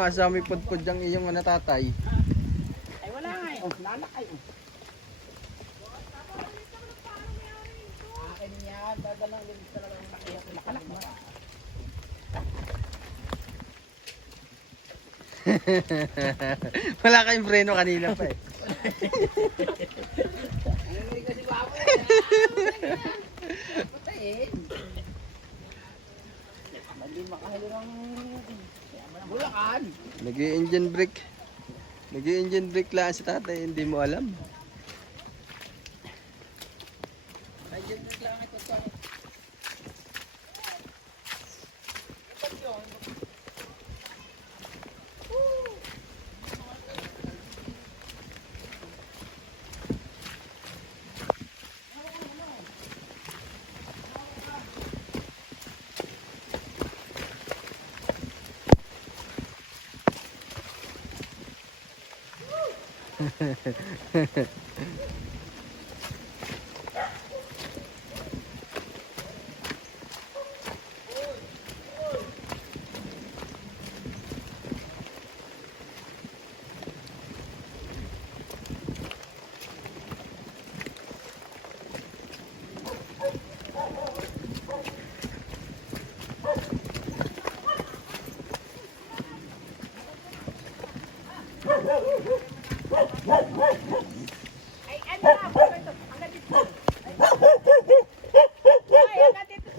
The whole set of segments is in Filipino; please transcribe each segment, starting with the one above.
masami pudpud yung iyong tatay. Ay wala nga eh. Oh, lalakay oh. Akin yan, dadalang din talaga ng makiyat. Nakalak mo. Wala kayong preno kanina pa eh. Hindi kasi babo patayin. Hindi makahalo ng bulakan. Nag-i-engine brake. Nag-i-engine brake lang si tatay, hindi mo alam. Engine brake lang ito sa ay ano na po ito ang dito ay ang dito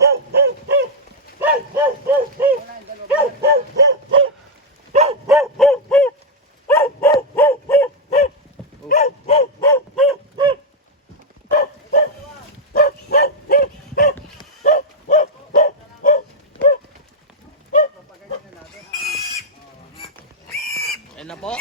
Ayun na po.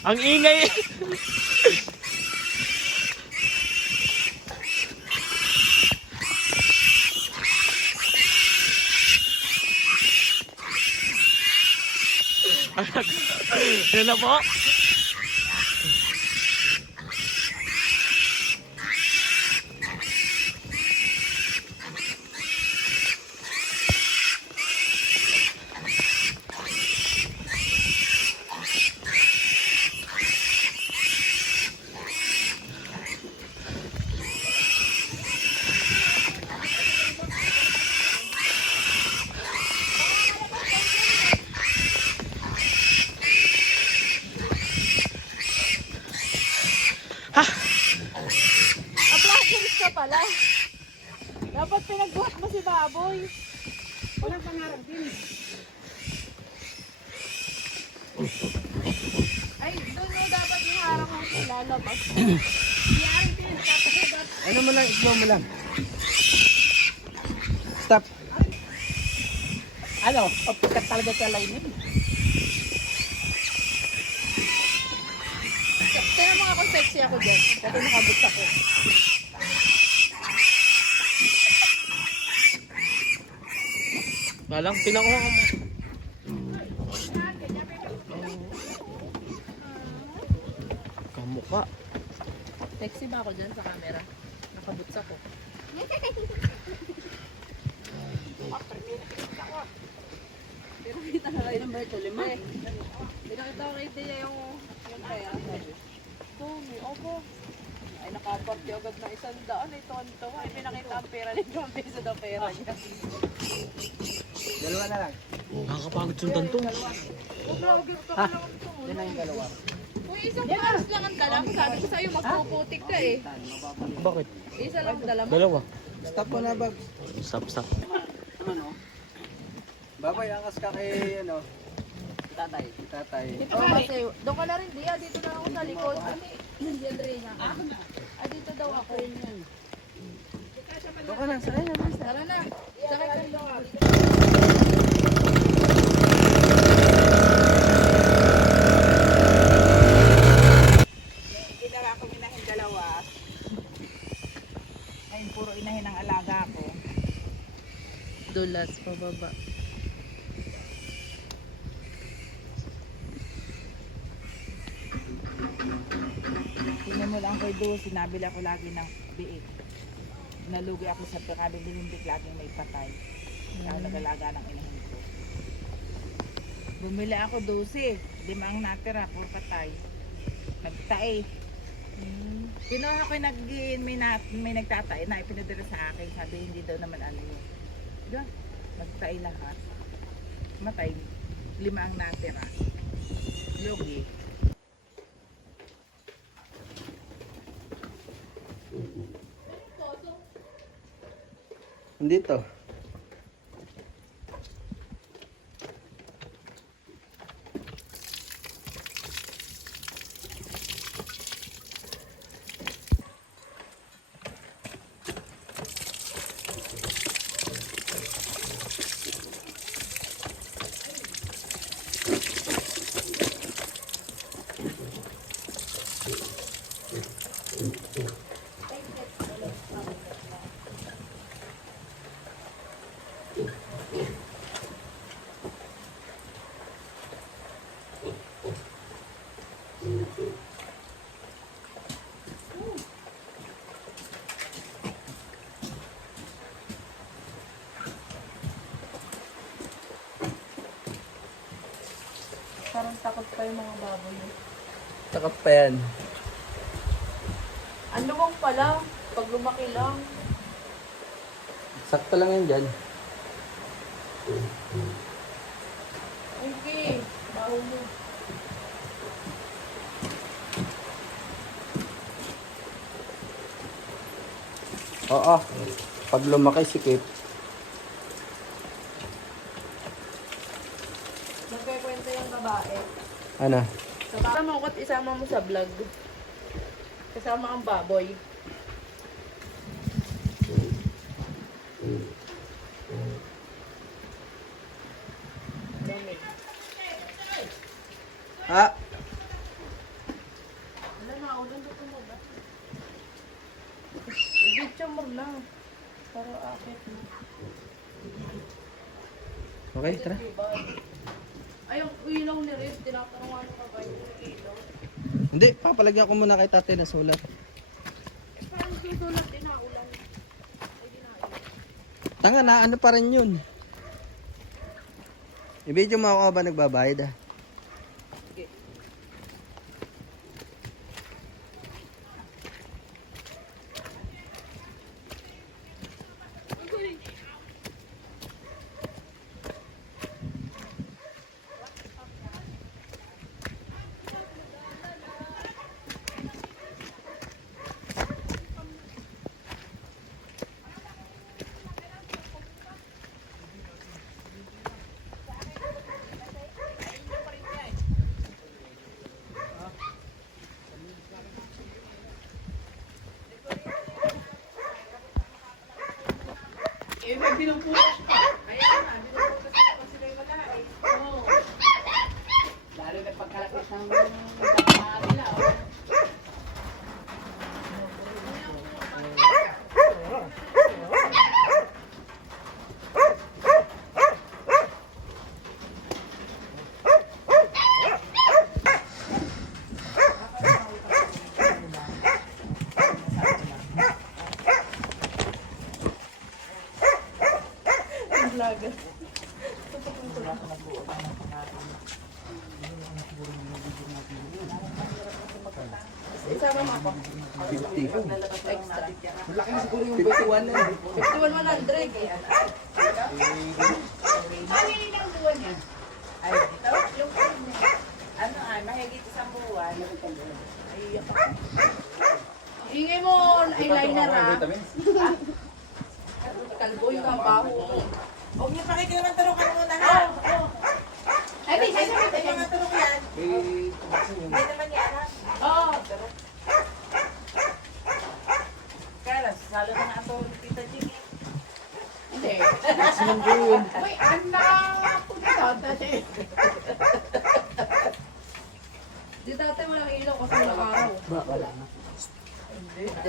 Ang ingay. Yan na po. Ablakins ka pala. Dapat pinagbuhat mo si baboy. walang pangarap din Ay, doon mo dapat yung harang mo lalabas. yan din tapos Ano mo lang, slow mo lang. Stop. ano pagkat talaga sa line Tingnan mo ako sexy ako dyan. kasi nakabot ako Balang, pinakuha mo. Kamukha. Sexy ba ako dyan sa camera? Nakabuts ako. Pinakita na kayo ng Berto, lima eh. Pinakita ko kay Tia yung pera. Tumi, opo. Ay, nakaparty agad na 100. Ay, tonto. Ay, pinakita ang pera ni John Peso na pera niya. dalawa na lang Nakakapagod sundan to. yan na yung dalawa Uy, isang paras lang ang dala ko. Sabi ko sa'yo, magpuputik ka eh. Bakit? Isa lang dala mo. Dalawa. stop mo na bag Stop, stop. ano babay angas ka kay ano tatay Oh, kasi doon ka na rin, Dia. Dito na ako sa likod. Hindi, Andrea. Ah, dito daw ako. doon ka na sakay na Tara na. Sakay ka doon. Dulas, pababa. Tingnan mo lang kay Do, sinabili ako lagi ng biik. Nalugi ako sa pagkabing dinimbik, laging may patay. Kaya nagalaga ng inahin ko. Bumili ako 12, 5 ang natira, puro patay. Nagtae. Kinuha ko yung may nagtatae na ipinadala sa akin. Sabi hindi daw naman ano yun. Diba? Nagtae lahat. Matay. 5 ang natira. Lugi. Dito. Parang takot pa yung mga baboy. Takap pa yan. Ang lumang pala, pag lumaki lang. Sakto lang yan dyan. Okay, baho mo. Oo. Pag lumaki, sikip. Nagkikwento yung babae. Ano? Kasama ko at isama mo sa vlog. Kasama ang baboy. Dami. Ha? Wala na, ulan dito mo ba? I-video mo lang. Para akit mo. Okay, tara. Ay, yung ilaw ni Riz, tinatanungan ka ba yung ilaw? Hindi, papalagyan ko muna kay tatay na sulat. Eh, parang susulat din na ulan. Ay, di na ilaw. Tanga na, ano pa rin yun? I-video mo ako ba nagbabayad ah? Sige. Eh, may pinupukas pa. Kaya na, pinupukas pa pa sila yung malain. Oo. Lalo na pagkalapit ng mga nila, oh. Vlogger. Isama mo ako. 50. Extra. 51 na eh. 51,100. Ay, ito, yung ano ay, mahigit isang buwan. Ay, Ingay mo, eyeliner ha. Kalbo yung ang baho mo. huwag niyo pakikilaman turukan muna ha. Ay, di, ay, Ay, mga turok yan. Hindi naman yan ha. Oo. Kaya lang, salo na nga ito, Tita Jing. Hindi. Maximum ko yun. Uy, anak! Punta siya. Di dati walang ilaw kasi walang araw. Wala na.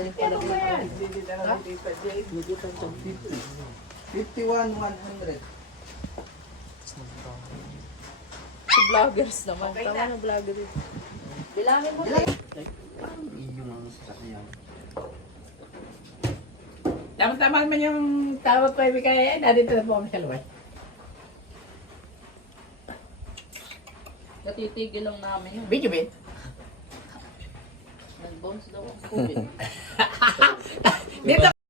Ano ba yan? Hindi na lang Tita Jing. 51,100. Si vloggers naman. Okay Tama na. na vlogger. Bilangin mo tayo. Tama-tama naman yung tawag ko kaya nandito na po kami sa luwas. Natitigil lang namin yun. Video ba? Nag-bounce daw ang COVID. Dito